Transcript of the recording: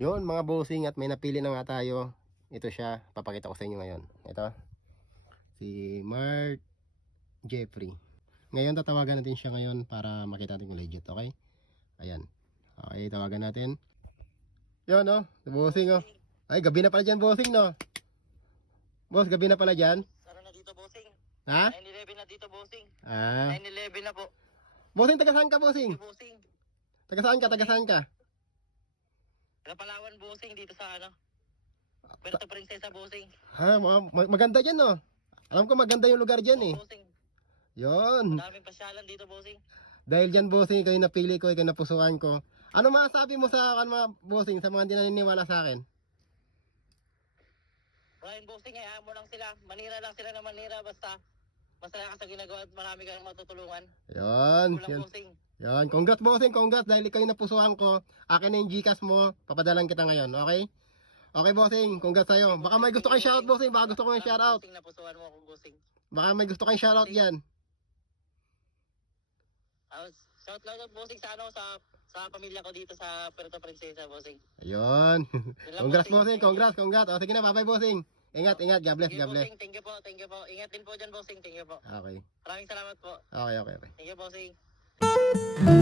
Yun mga bossing, at may napili na nga tayo. Ito siya, papakita ko sa inyo ngayon. Ito, si Mark Jeffrey. Ngayon tatawagan natin siya ngayon para makita natin kung legit, okay? Ayan. Okay, tawagan natin. Yun, no? Bossing, oh. Ay, gabi na pala dyan, bossing, no? Boss, gabi na pala dyan. Saro na dito, bossing. Ha? 9-11 na dito, bossing. 9-11 na po. Bossing, taga saan ka, bossing? Sige, bossing. Taga saan ka, taga saan ka? Taga Palawan, bossing, dito sa ano. Puerto Princesa, bossing. Ha, maganda dyan, no? Alam ko maganda yung lugar dyan, eh. Bossing. Yun. Daming pasyalan dito, bossing. Dahil dyan, bossing, kayo napili ko, kayo napusuan ko. Ano masasabi mo sa mga bossing, sa mga hindi naniniwala sa akin? Ryan, bossing, hayaan mo lang sila. Manira lang sila na manira, basta masaya ka sa ginagawa at marami kang matutulungan. Yun. Kulang, Yun. bossing. Yan, congrats bossing, congrats dahil ikaw yung napusuhan ko. Akin na yung Gcash mo, papadalan kita ngayon, okay? Okay bossing, congrats sa'yo. Baka may gusto kayong shoutout bossing, baka gusto ko yung shoutout. Bossing, napusuan mo ako, bossing. Baka may gusto kayong shoutout dyan. Shout out, bossing, sa ano, sa pamilya ko dito sa Puerto Princesa, bossing. Ayun. Congrats bossing, congrats. O sige na, bye bye bossing. Ingat, God bless, Sige, God bless. bossing, thank you po, thank you po. Ingat din po dyan, bossing, thank you po. Okay. Maraming salamat po. Okay. Thank you, bossing.